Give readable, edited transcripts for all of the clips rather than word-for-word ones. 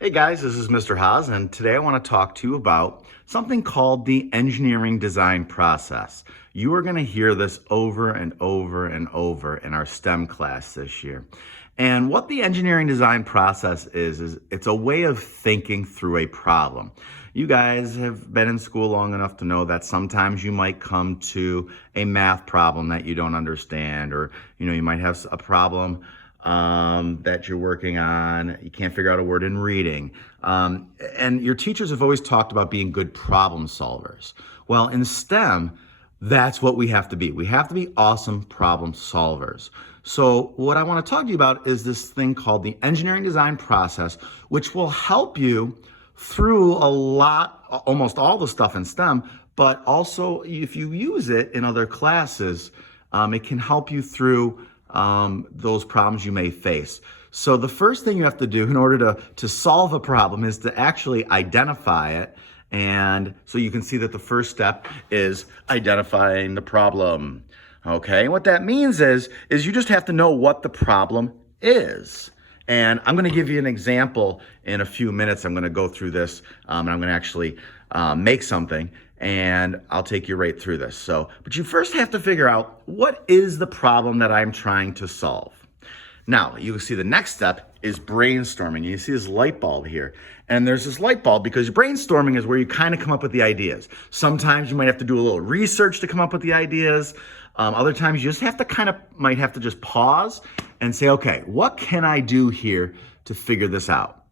Hey guys, this is Mr. Haas, and today I want to talk to you about something called the engineering design process. You are going to hear this over and over and over in our STEM class this year. And what the engineering design process is it's a way of thinking through a problem. You guys have been in school long enough to know that sometimes you might come to a math problem that you don't understand, or you might have a problem that you're working on. You can't figure out a word in reading. And your teachers have always talked about being good problem solvers. Well, in STEM, that's what we have to be. We have to be awesome problem solvers. So what I want to talk to you about is this thing called the engineering design process, which will help you through almost all the stuff in STEM, but also if you use it in other classes, it can help you through those problems you may face. So the first thing you have to do in order to solve a problem is to actually identify it. And so you can see that the first step is identifying the problem. Okay, and what that means is you just have to know what the problem is. And I'm going to give you an example in a few minutes. I'm going to go through this, and I'm going to actually make something, and I'll take you right through this. But you first have to figure out, what is the problem that I'm trying to solve? Now, you can see the next step is brainstorming. You see this light bulb here. And there's this light bulb because brainstorming is where you kind of come up with the ideas. Sometimes you might have to do a little research to come up with the ideas. Other times you just have to might have to just pause and say, okay, what can I do here to figure this out?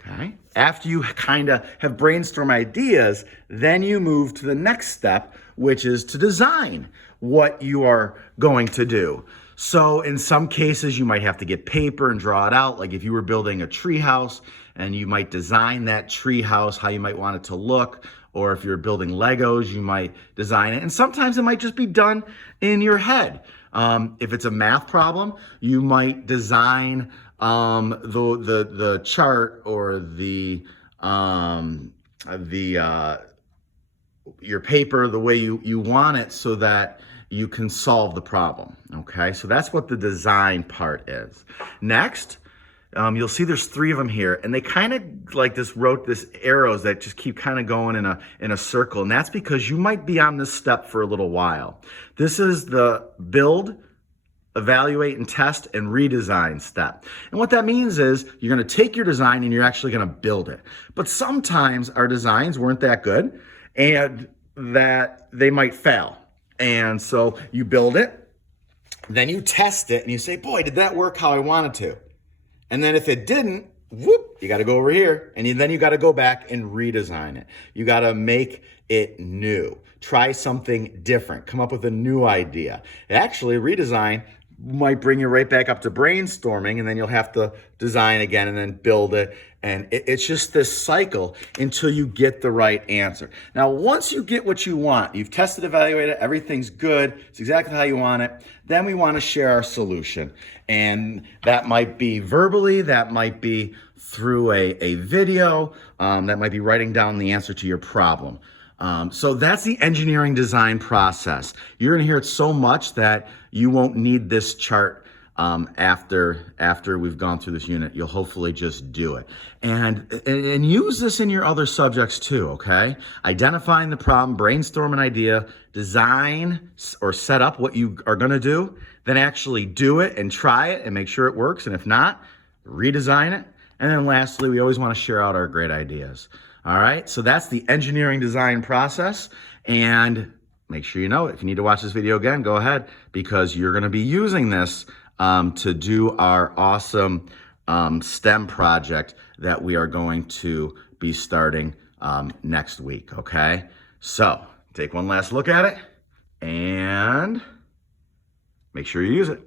Okay. After you kind of have brainstormed ideas, then you move to the next step, which is to design what you are going to do. So in some cases, you might have to get paper and draw it out. Like if you were building a tree house, and you might design that tree house, how you might want it to look. Or if you're building Legos, you might design it. And sometimes it might just be done in your head. If it's a math problem, you might design the chart or your paper the way you want it so that you can solve the problem. Okay, so that's what the design part is. Next, you'll see there's 3 of them here, and they kind of like this arrows that just keep kind of going in a circle, and that's because you might be on this step for a little while. This is the build, evaluate, and test, and redesign step. And what that means is you're going to take your design and you're actually going to build it. But sometimes our designs weren't that good and that they might fail. And so you build it, then you test it, and you say, boy, did that work how I wanted to? And then if it didn't, whoop, you got to go over here, and then you got to go back and redesign it. You got to make it new. Try something different. Come up with a new idea. Actually, redesign might bring you right back up to brainstorming, and then you'll have to design again and then build it. And it's just this cycle until you get the right answer. Now, once you get what you want, you've tested, evaluated, everything's good, it's exactly how you want it, then we want to share our solution. And that might be verbally, that might be through a video, that might be writing down the answer to your problem. So that's the engineering design process. You're going to hear it so much that you won't need this chart after we've gone through this unit. You'll hopefully just do it. And use this in your other subjects too, okay? Identifying the problem, brainstorm an idea, design or set up what you are going to do, then actually do it and try it and make sure it works. And if not, redesign it. And then lastly, we always want to share out our great ideas. All right, so that's the engineering design process. And make sure you know it. If you need to watch this video again, go ahead, because you're going to be using this to do our awesome STEM project that we are going to be starting next week, okay? So take one last look at it and make sure you use it.